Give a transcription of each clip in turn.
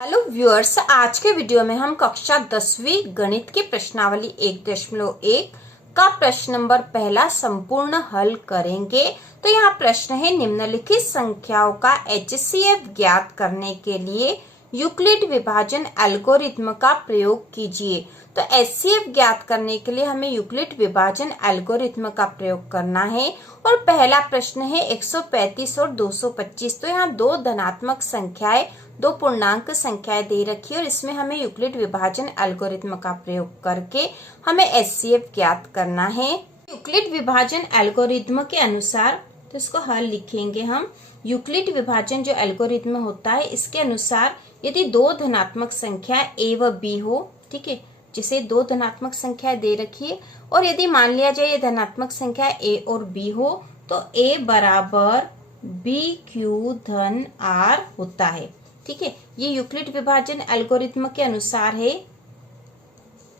Hello viewers, आज के video में हम कक्षा 10वीं गणित की प्रश्नावली 1.1 का प्रश्न नंबर पहला संपूर्ण हल करेंगे। तो यहाँ प्रश्न है, निम्नलिखित संख्याओं का एचसीएफ ज्ञात करने के लिए यूक्लिड विभाजन एल्गोरिथ्म का प्रयोग कीजिए। तो एचसीएफ ज्ञात करने के लिए हमें यूक्लिड विभाजन एल्गोरिथ्म का प्रयोग करना है। और पहला प्रश्न है 135 और 225। तो यहाँ दो धनात्मक संख्याएं, दो पूर्णांक संख्याएं दे रखी है और इसमें हमें यूक्लिड विभाजन एल्गोरिथ्म का प्रयोग करके हमें एचसीएफ ज्ञात करना है। यूक्लिड विभाजन एल्गोरिथ्म के अनुसार, तो इसको हल लिखेंगे हम। यूक्लिड विभाजन जो एल्गोरिथ्म होता है, इसके अनुसार यदि दो धनात्मक संख्या a व b हो, ठीक है, जिसे दो धनात्मक संख्या दे रखी है और यदि मान लिया जाए ये धनात्मक संख्या a और b हो, तो a बराबर b q धन r होता है। ठीक है, ये यूक्लिड विभाजन एल्गोरिथ्म के अनुसार है।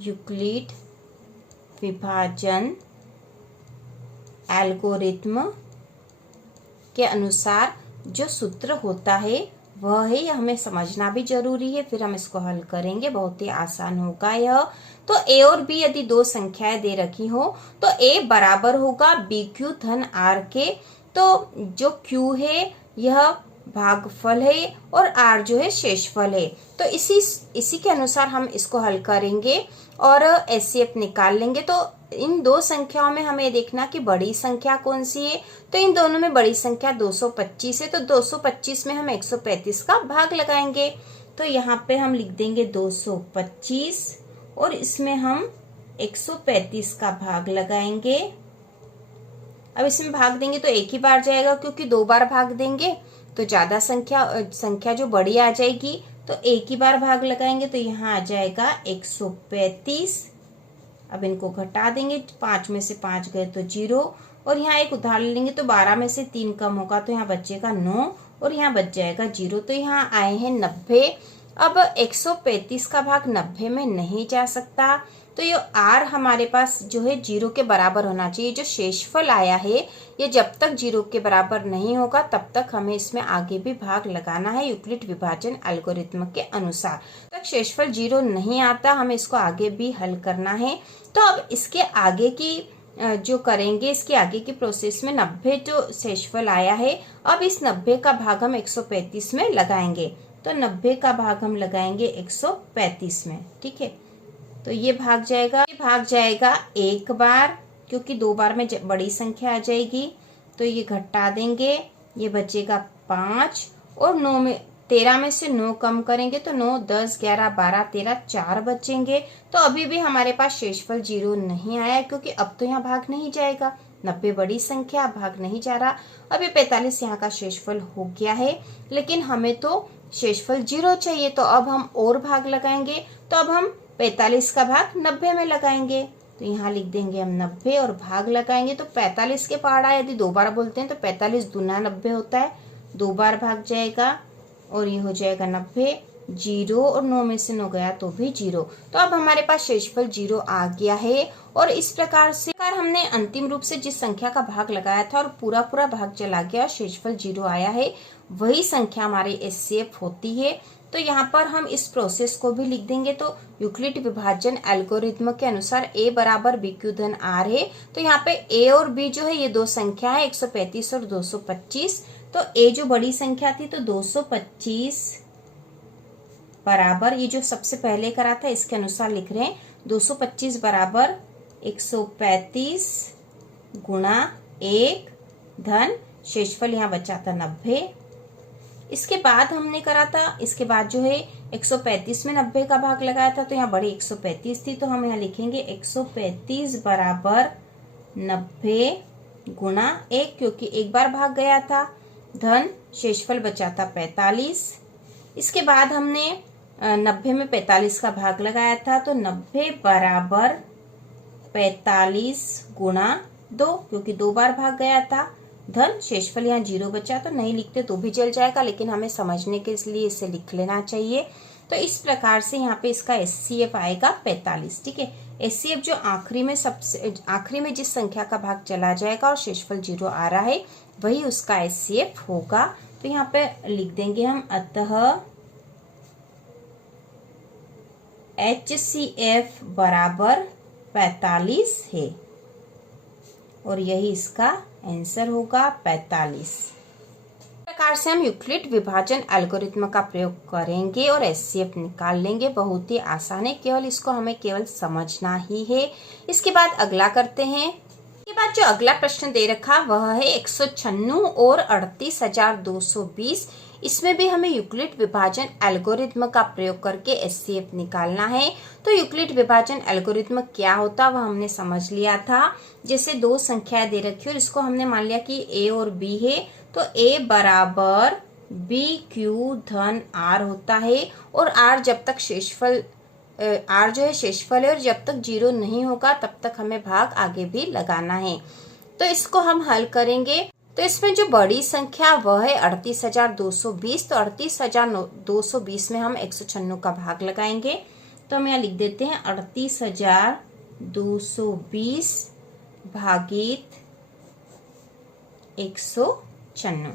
यूक्लिड विभाजन एल्गोरिथ्म के अनुसार जो सूत्र होता है वह है, यह हमें समझना भी जरूरी है, फिर हम इसको हल करेंगे, बहुत ही आसान होगा यह। तो a और b यदि दो संख्याएं दे रखी हो तो a बराबर होगा बी क्यू धन r के। तो जो q है यह भागफल है और r जो है शेषफल है। तो इसी के अनुसार हम इसको हल करेंगे और एचसीएफ निकाल लेंगे। तो इन दो संख्याओं में हमें देखना कि बड़ी संख्या कौन सी है। तो इन दोनों में बड़ी संख्या 225 है, तो 225 में हम 135 का भाग लगाएंगे। तो यहाँ पे हम लिख देंगे 225 और इसमें हम 135 का भाग लगाएंगे। अब इसमें भाग देंगे तो एक ही बार जाएगा, क्योंकि दो बार भाग देंगे तो ज्यादा संख्या जो बड़ी आ जाएगी, तो एक ही बार भाग लगाएंगे। तो यहाँ आ जाएगा 135। अब इनको घटा देंगे, 5 में से 5 गए तो 0 और यहाँ एक उदाहरण लेंगे तो 12 में से 3 कम होगा तो यहाँ बचेगा 9 और यहाँ बच जाएगा 0। तो यहाँ आए हैं 90। अब 135 का भाग 90 में नहीं जा सकता, तो ये r हमारे पास जो है 0 के बराबर होना चाहिए। जो शेषफल आया है ये जब तक 0 के बराबर नहीं होगा तब तक हमें इसमें आगे भी भाग लगाना है यूक्लिड विभाजन एल्गोरिथ्म के अनुसार। तक शेषफल 0 नहीं आता, हमें इसको आगे भी हल करना है। तो अब इसके आगे की जो करेंगे, इसके आगे की प्रोसेस में 90 जो शेषफल आया है, अब इस 90 का भाग हम 135 में लगाएंगे। तो 90 का भाग हम लगाएंगे 135 में। ठीक है, तो ये भाग जाएगा एक बार, क्योंकि दो बार में बड़ी संख्या आ जाएगी। तो ये घटा देंगे, ये बचेगा 5 और 13 में से 9 कम करेंगे तो 9, 10, 11, 12, 13, 4 बचेंगे। तो अभी भी हमारे पास शेषफल 0 नहीं आया, क्योंकि अब तो यहाँ भाग नहीं जाएगा। 90 बड़ी संख्या, भाग नहीं जा रहा। अब ये 45 यहाँ का शेषफल हो गया है, लेकिन हमें तो शेषफल 0 चाहिए। तो अब हम और भाग लगाएंगे। तो अब हम 45 का भाग 90 में लगाएंगे। तो यहाँ लिख देंगे हम 90 और भाग लगाएंगे। तो 45 के पहाड़ा यदि दो बार बोलते हैं तो 45 दूना 90 होता है, दो बार भाग जाएगा और ये हो जाएगा 90। 0 और 9 में से 9 गया तो भी 0। तो अब हमारे पास शेषफल 0 आ गया है। और इस प्रकार से हमने अंतिम रूप से जिस संख्या का भाग लगाया था और पूरा भाग चला गया, शेषफल 0 आया है, वही संख्या हमारी एचसीएफ होती है। तो यहाँ पर हम इस प्रोसेस को भी लिख देंगे। तो यूक्लिड विभाजन एल्गोरिथ्म के अनुसार a बराबर बी क्यू धन r है। तो यहाँ पे a और b जो है ये दो संख्या है, 135 और 225। तो a जो बड़ी संख्या थी तो 225 बराबर, ये जो सबसे पहले करा था इसके अनुसार लिख रहे हैं, 225 बराबर 135 गुणा 1 धन शेषफल यहाँ बचा था 90। इसके बाद हमने करा था, इसके बाद जो है 135 में 90 का भाग लगाया था, तो यहाँ बड़ी 135 थी, तो हम यहाँ लिखेंगे 135 बराबर 90 गुणा 1, क्योंकि एक बार भाग गया था, धन शेषफल बचा था 45। इसके बाद हमने 90 में 45 का भाग लगाया था, तो 90 बराबर 45 गुणा 2, क्योंकि दो बार भाग गया था, धन शेषफल यहाँ 0 बचा। तो नहीं लिखते तो भी चल जाएगा, लेकिन हमें समझने के लिए इसे लिख लेना चाहिए। तो इस प्रकार से यहाँ पे इसका एचसीएफ आएगा 45। ठीक है, एचसीएफ जो आखिरी में जिस संख्या का भाग चला जाएगा और शेषफल 0 आ रहा है, वही उसका एचसीएफ होगा। तो यहाँ पे लिख देंगे हम, अतः HCF बराबर 45 है और यही इसका आंसर होगा 45। प्रकार से हम यूक्लिड विभाजन एल्गोरिथ्म का प्रयोग करेंगे और HCF निकाल लेंगे। बहुत ही आसान है, केवल इसको हमें केवल समझना ही है। इसके बाद अगला करते हैं। इसके बाद जो अगला प्रश्न दे रखा वह है 196 और 38,220। इसमें भी हमें यूक्लिड विभाजन एल्गोरिथ्म का प्रयोग करके HCF निकालना है। तो यूक्लिड विभाजन एल्गोरिथ्म क्या होता है वह हमने समझ लिया था। जैसे दो संख्याएं दे रखी और इसको हमने मान लिया कि A और B है, तो A बराबर BQ धन R होता है और R जब तक शेषफल R जो है शेषफल है और जब तक 0 नहीं होगा तब तक हमें भाग आगे भी लगाना है। तो इसको हम हल करेंगे। तो इसमें जो बड़ी संख्या वह है 38,220। तो 38,220 में हम 196 का भाग लगाएंगे। तो हम यहाँ लिख देते हैं 38,220 भागित 196।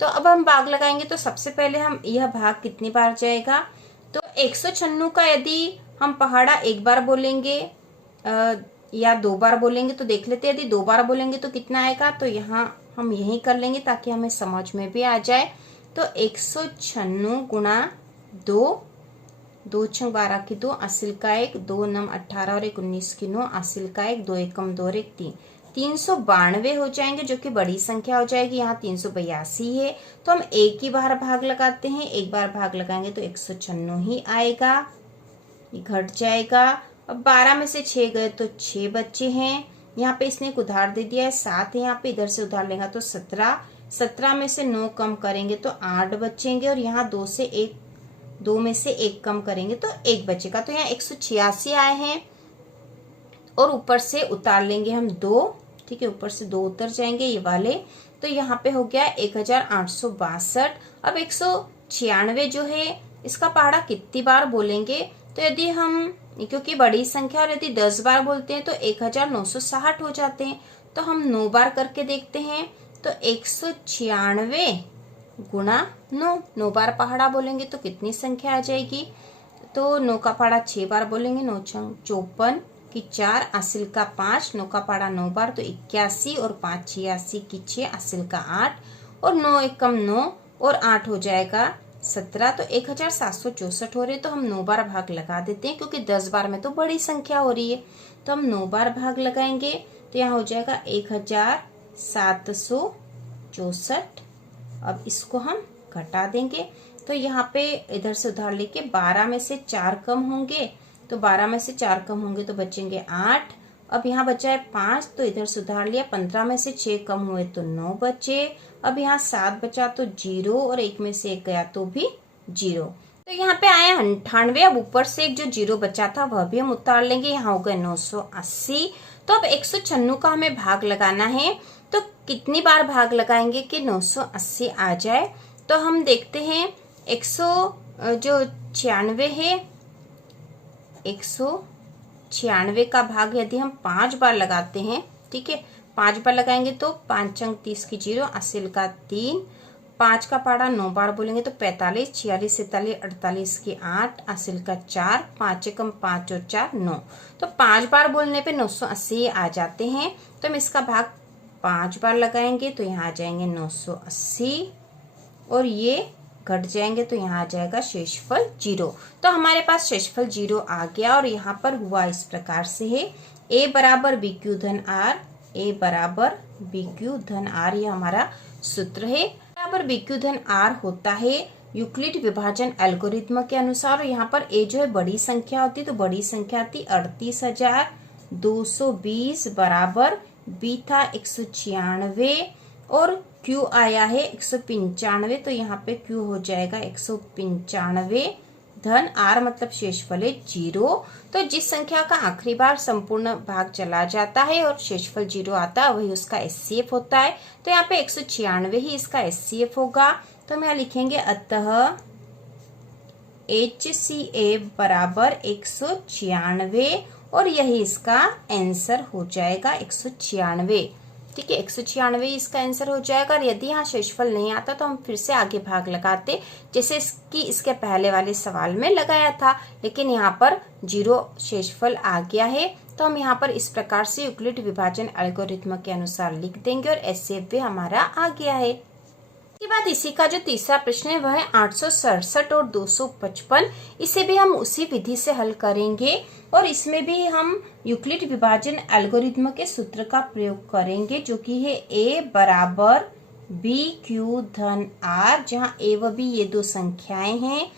तो अब हम भाग लगाएंगे। तो सबसे पहले हम यह भाग कितनी बार जाएगा, तो 196 का यदि हम पहाड़ा एक बार बोलेंगे या दो बार बोलेंगे तो देख लेते हैं। यदि दो बार बोलेंगे तो कितना आएगा, तो यहाँ हम यही कर लेंगे ताकि हमें समझ में भी आ जाए। तो 196 गुणा 2, 2 छंग 12 की 2, असिल का 1, 2 नम 18 और 1 19 की 9, असिल का 1, 2 एकम 2 और 1 3, 392 हो जाएंगे जो कि बड़ी संख्या हो जाएगी। यहाँ 382 है तो हम एक ही बार भाग लगाते हैं। एक बार भाग लगाएंगे तो 196 ही आएगा, ये घट जाएगा। अब 12 में से 6 गए तो 6 बच्चे हैं। यहाँ पे इसने एक उधार दे दिया है 7 है, यहाँ पे इधर से उधार लेगा तो 17, 17 में से 9 कम करेंगे तो 8 बचेंगे और यहाँ 2 में से 1 कम करेंगे तो 1 बचेगा। तो यहाँ 186 आए हैं और ऊपर से उतार लेंगे हम 2, ठीक है, ऊपर से 2 उतर जाएंगे ये वाले। तो यहाँ पे हो गया 1862। अब 196 जो है इसका पहाड़ा कितनी बार बोलेंगे, तो यदि हम, क्योंकि बड़ी संख्या और यदि 10 बार बोलते हैं तो 1960 हो जाते हैं। तो हम 9 बार करके देखते हैं। तो 196 गुणा 9, 9 बार पहाड़ा बोलेंगे तो कितनी संख्या आ जाएगी, तो 9 का पहाड़ा 6 बार बोलेंगे, 9 छंग 54 की 4, असिल का 5, 9 का पहाड़ा 9 बार तो 81 और 5 86 की 6, असिल का 8 और 9 एकम 9 और 8 हो जाएगा 17। तो 1764 हो रहे। तो हम 9 बार भाग लगा देते हैं क्योंकि 10 बार में तो बड़ी संख्या हो रही है। तो हम 9 बार भाग लगाएंगे तो यहाँ हो जाएगा 1764। अब इसको हम घटा देंगे। तो यहाँ पे इधर से उधार लेके 12 में से 4 कम होंगे, तो 12 में से 4 कम होंगे तो बचेंगे 8। अब यहाँ बचा है 5, तो इधर सुधार लिया। 15 में से 6 कम हुए तो 9 बचे। अब यहाँ 7 बचा तो 0 और 1 में से 1 गया तो भी 0। तो यहाँ पे आया 98। अब ऊपर से एक जो 0 बचा था वह भी हम उतार लेंगे। यहाँ हो गए 980। तो अब 196 का हमें भाग लगाना है। तो कितनी बार भाग लगाएंगे कि 980 आ जाए, तो हम देखते हैं 196 है, 196 का भाग यदि हम 5 बार लगाते हैं, ठीक है, 5 बार लगाएंगे तो 5 अंक 30 की 0, असिल का 3, 5 का पहाड़ा 9 बार बोलेंगे तो 45, 46 47 48 की 8, असिल का 4, 5 एकम 5 और 4 9। तो 5 बार बोलने पे 980 आ जाते हैं। तो हम इसका भाग 5 बार लगाएंगे तो यहाँ आ जाएंगे 980 और ये घट जाएंगे तो यहाँ आ जाएगा शेषफल 0। तो हमारे पास शेषफल 0 आ गया और यहाँ पर हुआ इस प्रकार से है a बराबर BQ धन R, a बराबर BQ धन R, ये हमारा सूत्र है। बराबर BQ धन R होता है यूक्लिड विभाजन एल्गोरिथ्म के अनुसार। यहाँ पर a जो है बड़ी संख्या होती, तो बड़ी संख्या थी 38,220 बराबर b था 196 और Q आया है 195। तो यहाँ पे Q हो जाएगा 195 धन R मतलब शेषफल है 0। तो जिस संख्या का आखिरी बार संपूर्ण भाग चला जाता है और शेषफल 0 आता है वही उसका HCF होता है। तो यहाँ पे 196 ही इसका HCF होगा। तो हम यहाँ लिखेंगे अतः HCF बराबर 196 और यही इसका आंसर हो जाएगा 196। ठीक है, 196 इसका आंसर हो जाएगा। और यदि यहाँ शेषफल नहीं आता तो हम फिर से आगे भाग लगाते, जैसे इसके पहले वाले सवाल में लगाया था, लेकिन यहाँ पर 0 शेषफल आ गया है। तो हम यहाँ पर इस प्रकार से यूक्लिड विभाजन एल्गोरिथ्म के अनुसार लिख देंगे और एचसीएफ भी हमारा आ गया है। इसके बाद इसी का जो तीसरा प्रश्न है वह है 867 और 255। इसे भी हम उसी विधि से हल करेंगे और इसमें भी हम यूक्लिड विभाजन एल्गोरिथ्म के सूत्र का प्रयोग करेंगे, जो कि है a बराबर b q धन r, जहाँ a व b ये दो संख्याएं हैं,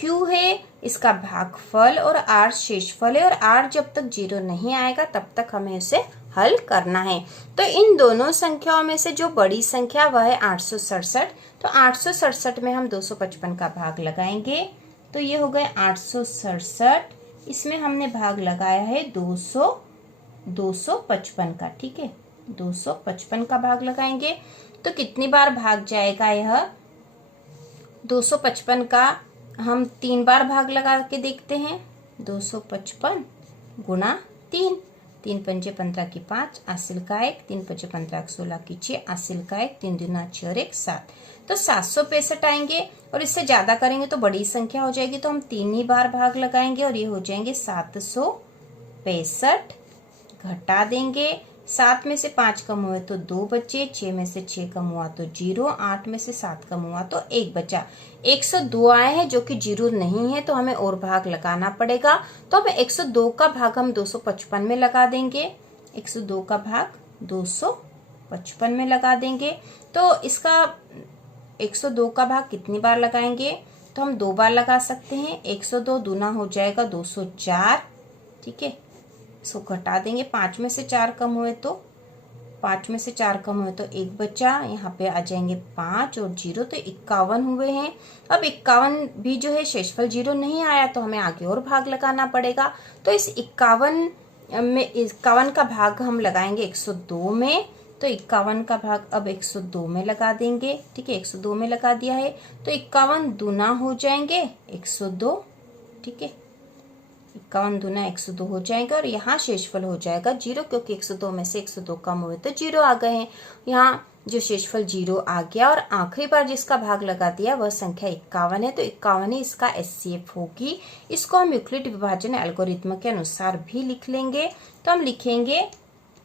q है इसका भागफल और r शेषफल है, और r जब तक 0 नहीं आएगा तब तक हमें उसे हल करना है। तो इन दोनों संख्याओं में से जो बड़ी संख्या वह है 867। तो 867 में हम 255 का भाग लगाएंगे, तो ये हो गए 867। इसमें हमने भाग लगाया है 255 का, ठीक है, 255 का भाग लगाएंगे। तो कितनी बार भाग जाएगा यह 255 का? हम 3 बार भाग लगा के देखते हैं। 255 गुणा 3, 3 पंजे 15 की 5, आसिल का 1, 3 पंजे 15 16 की 6, आसिल का 1, 3 दूना 6 और 1 7। तो 765 आएंगे, और इससे ज्यादा करेंगे तो बड़ी संख्या हो जाएगी, तो हम 3 ही बार भाग लगाएंगे और ये हो जाएंगे 765। घटा देंगे, 7 में से 5 कम हुए तो 2 बचे, 6 में से 6 कम हुआ तो 0, 8 में से 7 कम हुआ तो 1 बचा। 102 आए हैं जो कि 0 नहीं है, तो हमें और भाग लगाना पड़ेगा। तो हमें 102 का भाग हम 255 में लगा देंगे, 102 का भाग 255 में लगा देंगे। तो इसका 102 का भाग कितनी बार लगाएंगे? तो हम 2 बार लगा सकते हैं। 102 दूना हो जाएगा 204, ठीक है, इसको घटा देंगे, 5 में से 4 कम हुए तो 5 में से 4 कम हुए तो 1 बचा, यहाँ पे आ जाएंगे 5 और 0, तो 51 हुए हैं। अब 51 भी जो है शेषफल 0 नहीं आया, तो हमें आगे और भाग लगाना पड़ेगा। तो इस 51 का भाग हम लगाएंगे 102 में, तो 51 का भाग अब 102 में लगा देंगे, ठीक है, 102 में लगा दिया है। तो 51 दूना हो जाएंगे 102, ठीक है, 51 दूना 102 हो जाएगा, और यहाँ शेषफल हो जाएगा 0, क्योंकि 102 में से 102 कम हुए तो 0 आ गए हैं। यहाँ जो शेषफल 0 आ गया, और आखिरी बार जिसका भाग लगा दिया वह संख्या 51 है, तो 51 ही इसका एचसीएफ होगी। इसको हम यूक्लिड विभाजन एल्गोरिथ्म के अनुसार भी लिख लेंगे। तो हम लिखेंगे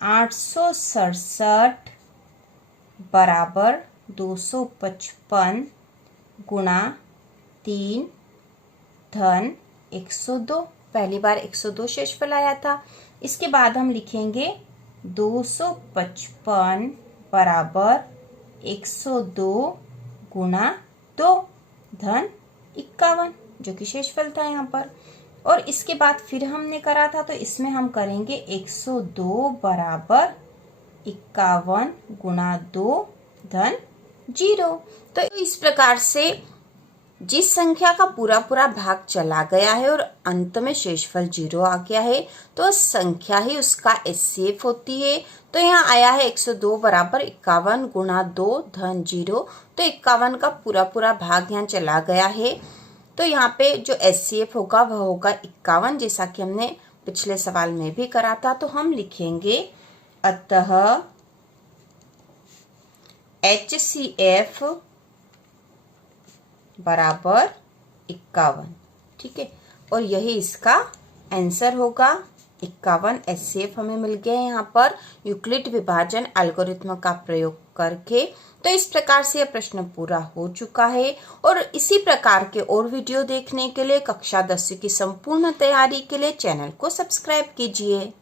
867 बराबर 255 गुणा 3 धन 102। पहली बार 102 शेषफल आया था। इसके बाद हम लिखेंगे 255 बराबर 102 गुणा 2 धन 51, जो कि शेषफल था यहाँ पर। और इसके बाद फिर हमने करा था, तो इसमें हम करेंगे 102 बराबर 51 गुणा 2 धन 0। तो इस प्रकार से जिस संख्या का पूरा पूरा भाग चला गया है और अंत में शेषफल 0 आ गया है, तो संख्या ही उसका एचसीएफ होती है। तो यहाँ आया है 102 बराबर 51 गुणा 2 धन 0। तो 51 का पूरा पूरा भाग यहाँ चला गया है, तो यहाँ पे जो एचसीएफ होगा वह होगा 51, जैसा कि हमने पिछले सवाल में भी करा था। तो हम लिखेंगे अतः एचसीएफ बराबर 51, ठीक है, और यही इसका आंसर होगा 51। एचसीएफ हमें मिल गया है यहाँ पर यूक्लिड विभाजन एल्गोरिथ्म का प्रयोग करके। तो इस प्रकार से यह प्रश्न पूरा हो चुका है, और इसी प्रकार के और वीडियो देखने के लिए कक्षा 10 की संपूर्ण तैयारी के लिए चैनल को सब्सक्राइब कीजिए।